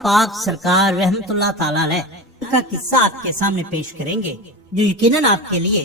पाक सरकार रहमतुल्लाह ताला अलैह का किस्सा आपके सामने पेश करेंगे जो यकीनन आपके लिए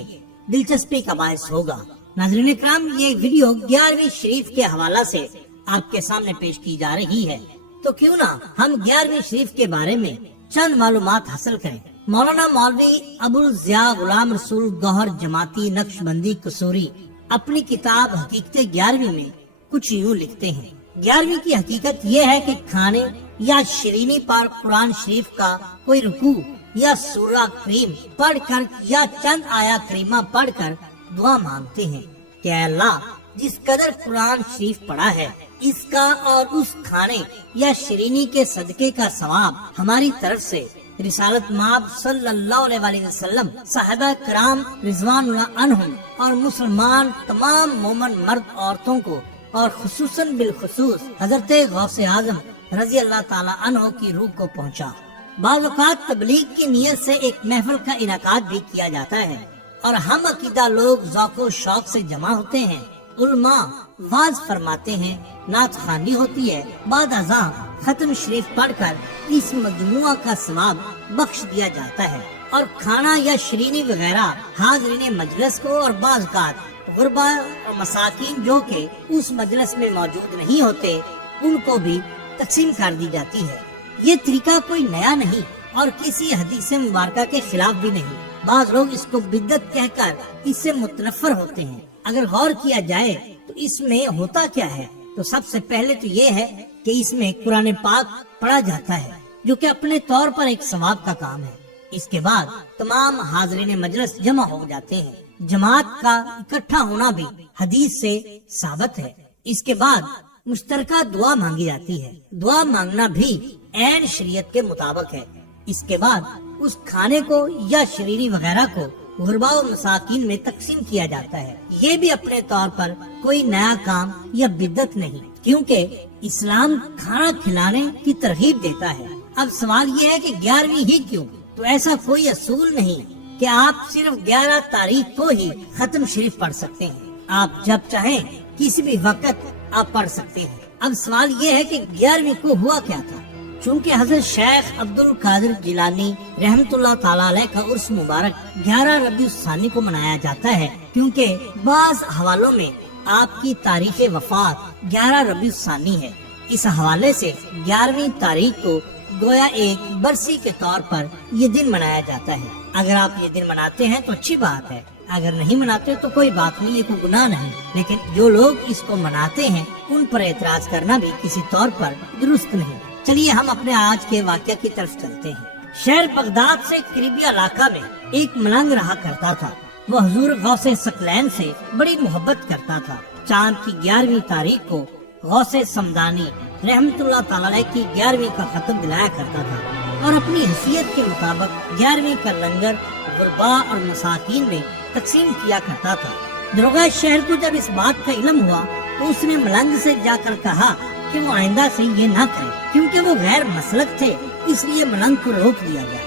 दिलचस्पी का बायस होगा। नाज़रीन इकराम, ये वीडियो 11वीं शरीफ के हवाला से आपके सामने पेश की जा रही है, तो क्यों ना हम 11वीं शरीफ के बारे में चंद मालूमात हासिल करें। मौलाना मौलवी अबुल ज़िया गुलाम रसूल गौहर जमाती नक्शबंदी कसूरी अपनी किताब हकीकत 11वीं में कुछ यूँ लिखते हैं। 11वीं की हकीकत ये है कि खाने या शरीनी पर कुरान शरीफ का कोई रुकू या सूरा करीम पढ़कर या चंद आया करीमा पढ़कर दुआ मांगते हैं कि अल्लाह जिस कदर कुरान शरीफ पढ़ा है इसका और उस खाने या शरीनी के सदके का सवाब हमारी तरफ से रिसालत माब सल्लल्लाहु अलैहि वसल्लम, साहिबा किराम रिज़वानुल्लाह अन्हुम और मुसलमान तमाम मोमन मर्द औरतों को और खुसूसन बिलखुसूस हजरत गौसे आजम रज़ी अल्लाह ताला अन्हु की रूह को पहुँचा। बाज़ औक़ात तबलीग की नियत से एक महफिल का इनाकात भी किया जाता है और हम अकीदा लोग ज़ौक़ शौक से जमा होते हैं। उलमा वाज फरमाते हैं, नात ख़्वानी होती है, बाद अज़ां खत्म शरीफ पढ़कर इस मजमुआ का सवाब बख्श दिया जाता है और खाना या शरीनी वगैरह हाज़रीन मजलिस को और बाज़ औक़ात गुरबा और मसाकीन जो के उस मजलिस में मौजूद नहीं होते उनको भी तकसीम कर दी जाती है। ये तरीका कोई नया नहीं और किसी हदीस मुबारका के खिलाफ भी नहीं। बाज़ लोग इसको बिदअत कहकर इससे मुतनफ़र होते हैं। अगर गौर किया जाए तो इसमें होता क्या है, तो सबसे पहले तो ये है कि इसमें कुरान पाक पढ़ा जाता है जो कि अपने तौर पर एक सवाब का काम है। इसके बाद तमाम हाज़रीन मजलिस जमा हो जाते हैं। जमात का इकट्ठा होना भी हदीस से साबित है। इसके बाद मुश्तरका दुआ मांगी जाती है। दुआ मांगना भी ऐन शरीयत के मुताबिक है। इसके बाद उस खाने को या शरीरी वगैरह को गुरबा और मसाकीन में तकसीम किया जाता है। ये भी अपने तौर पर कोई नया काम या बिदअत नहीं, क्योंकि इस्लाम खाना खिलाने की तरगीब देता है। अब सवाल ये है कि 11वीं ही क्यों? तो ऐसा कोई असूल नहीं कि आप सिर्फ 11 तारीख को ही खत्म शरीफ पढ़ सकते हैं। आप जब चाहें किसी भी वक्त आप पढ़ सकते हैं। अब सवाल ये है कि 11वीं को हुआ क्या था? चूँकि हजरत शेख अब्दुल कादिर जिलानी रहमतुल्लाह ताला अलैह का उर्स मुबारक 11 रबीउल सानी को मनाया जाता है, क्योंकि बाज़ हवालों में आपकी तारीख वफात 11 रबीउल सानी है। इस हवाले से 11वीं तारीख को गोया एक बरसी के तौर पर ये दिन मनाया जाता है। अगर आप ये दिन मनाते हैं तो अच्छी बात है, अगर नहीं मनाते तो कोई बात नहीं, ये कोई गुनाह नहीं। लेकिन जो लोग इसको मनाते हैं उन पर एतराज करना भी किसी तौर पर दुरुस्त नहीं। चलिए हम अपने आज के वाक़या की तरफ चलते हैं। शहर बगदाद से करीबी इलाका में एक मलंग रहा करता था। वो हुजूर गौसे सकलैन से बड़ी मोहब्बत करता था। चांद की 11वीं तारीख को गौसे समदानी रहमतुल्लाह ताला अलैह की 11वीं का खत्म दिलाया करता था और अपनी हैसियत के मुताबिक 11वीं का लंगर गुरबा और मसाकीन में तकसीम किया करता था। दरोगा शहर को जब इस बात का इल्म हुआ तो उसने मलंग से जाकर कहा कि वो आइंदा से ये ना करे, क्योंकि वो गैर मसलक थे, इसलिए मलंग को रोक दिया गया।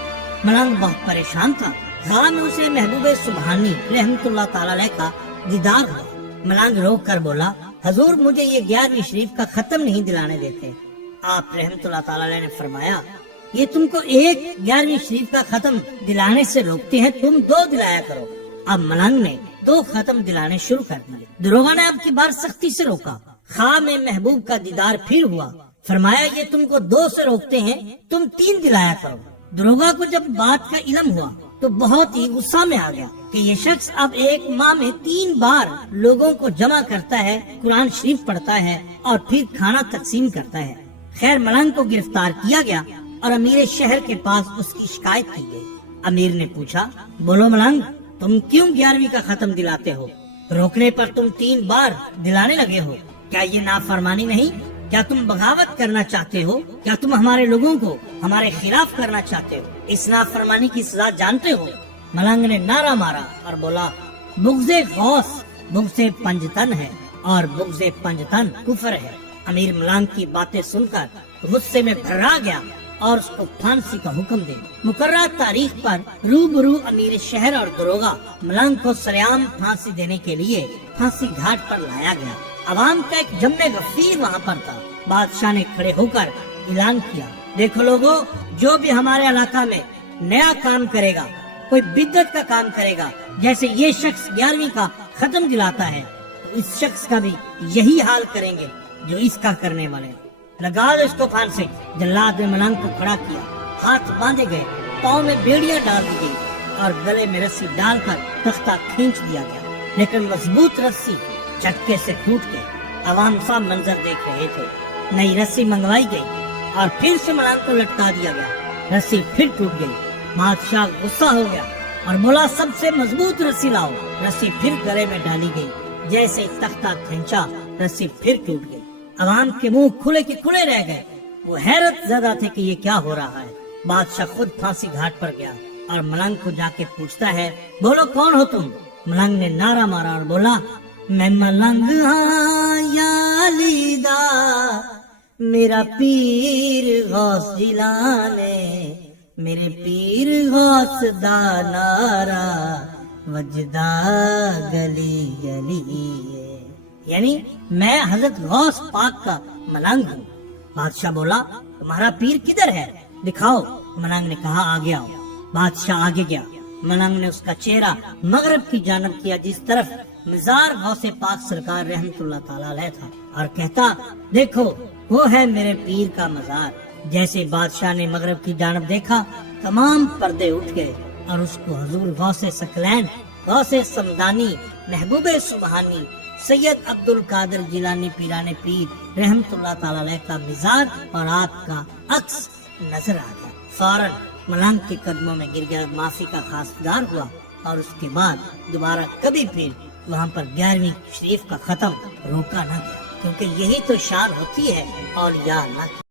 मलंग बहुत परेशान था। ख्वाब में उसे महबूब सुबहानी रहमतुल्लाह ताला अलैह का दीदार हुआ। मलंग रोक कर बोला, हजूर मुझे ये 11वीं शरीफ का खत्म नहीं दिलाने देते। आप रहमतुल्लाह ताला अलैह ने फरमाया, ये तुमको एक 11वीं शरीफ का खत्म दिलाने से रोकते हैं, तुम 2 दिलाया करो। अब मलंग ने 2 खत्म दिलाने शुरू कर दिए। दरोगा ने अब की बार सख्ती से रोका। ख्वाब में महबूब का दीदार फिर हुआ। फरमाया, ये तुमको 2 से रोकते हैं, तुम 3 दिलाया करो। दरोगा को जब बात का इल्म हुआ तो बहुत ही गुस्सा में आ गया कि ये शख्स अब एक माह में 3 बार लोगों को जमा करता है, कुरान शरीफ पढ़ता है और फिर खाना तकसीम करता है। खैर मलंग को गिरफ्तार किया गया और अमीर शहर के पास उसकी शिकायत की गई। अमीर ने पूछा, बोलो मलंग, तुम क्यों 11वीं का खत्म दिलाते हो? रोकने पर तुम 3 बार दिलाने लगे हो, क्या ये नाफरमानी नहीं? क्या तुम बगावत करना चाहते हो? क्या तुम हमारे लोगों को हमारे खिलाफ करना चाहते हो? इस नाफरमानी की सजा जानते हो? मलंग ने नारा मारा और बोला, बुग़्ज़े गौस बुग़्ज़े पंजतन है और बुग़्ज़े पंजतन कुफ्र है। अमीर मलंग की बातें सुनकर गुस्से में भर्रा गया और उसको फांसी का हुक्म दे। मुकर्रर तारीख पर रूबरू अमीर शहर और दरोगा मलंग को सरेआम फांसी देने के लिए फांसी घाट पर लाया गया। अवाम का एक जम्मे गफीर वहाँ पर था। बादशाह ने खड़े होकर ऐलान किया, دیکھو لوگوں، جو بھی ہمارے علاقہ میں نیا کام کرے گا، کوئی بدعت کا کام کرے گا، جیسے یہ شخص 11ویں کا ختم دلاتا ہے، تو اس شخص کا بھی یہی حال کریں گے جو اس کا کرنے والے۔ لگا دو اس کو پھانسی۔ جلاد نے ملنگ کو کھڑا کیا، ہاتھ باندھے گئے، پاؤں میں بیڑیاں ڈال دی گئی اور گلے میں رسی ڈال کر تختہ کھینچ دیا گیا، لیکن مضبوط رسی جھٹکے سے ٹوٹ گئی۔ عوام سا منظر دیکھ رہے تھے۔ نئی رسی منگوائی گئی اور پھر سے ملنگ کو لٹکا دیا گیا۔ رسی پھر ٹوٹ گئی۔ بادشاہ غصہ ہو گیا اور بولا، سب سے مضبوط رسی لاؤ۔ رسی پھر گلے میں ڈالی گئی۔ جیسے تختہ کھینچا، رسی پھر ٹوٹ گئی۔ عوام کے منہ کھلے کے کھلے رہ گئے۔ وہ حیرت زدہ تھے کہ یہ کیا ہو رہا ہے۔ بادشاہ خود پھانسی گھاٹ پر گیا اور ملنگ کو جا کے پوچھتا ہے، بولو کون ہو تم؟ ملنگ نے نعرہ مارا اور بولا، میں ملنگ ہاں یا لیدا، میرا پیر غوث جیلانے، میرے پیر غوث دا نارا وجدا گلی گلی ہے، یعنی میں حضرت غوث پاک کا ملنگ ہوں۔ بادشاہ بولا، تمہارا پیر کدھر ہے؟ دکھاؤ۔ ملنگ نے کہا، آگے آؤ۔ بادشاہ آگے گیا۔ ملنگ نے اس کا چہرہ مغرب کی جانب کیا، جس طرف مزار غوث پاک سرکار رحمت اللہ تعالی علیہ تھا، اور کہتا، دیکھو وہ ہے میرے پیر کا مزار۔ جیسے بادشاہ نے مغرب کی جانب دیکھا، تمام پردے اٹھ گئے اور اس کو حضور غوث ثقلین، غوث سمدانی، محبوب سبحانی، سید عبد القادر جیلانی پیران پیر رحمت اللہ تعالی علیہ کا مزار اور آپ کا عکس نظر آ گیا۔ فوراً ملنگ کے قدموں میں گر گیا، معافی کا خواستگار ہوا، اور اس کے بعد دوبارہ کبھی پھر وہاں پر 11ویں شریف کا ختم روکا نہ گیا، کیونکہ یہی تو شان ہوتی ہے اولیاء اللہ کی۔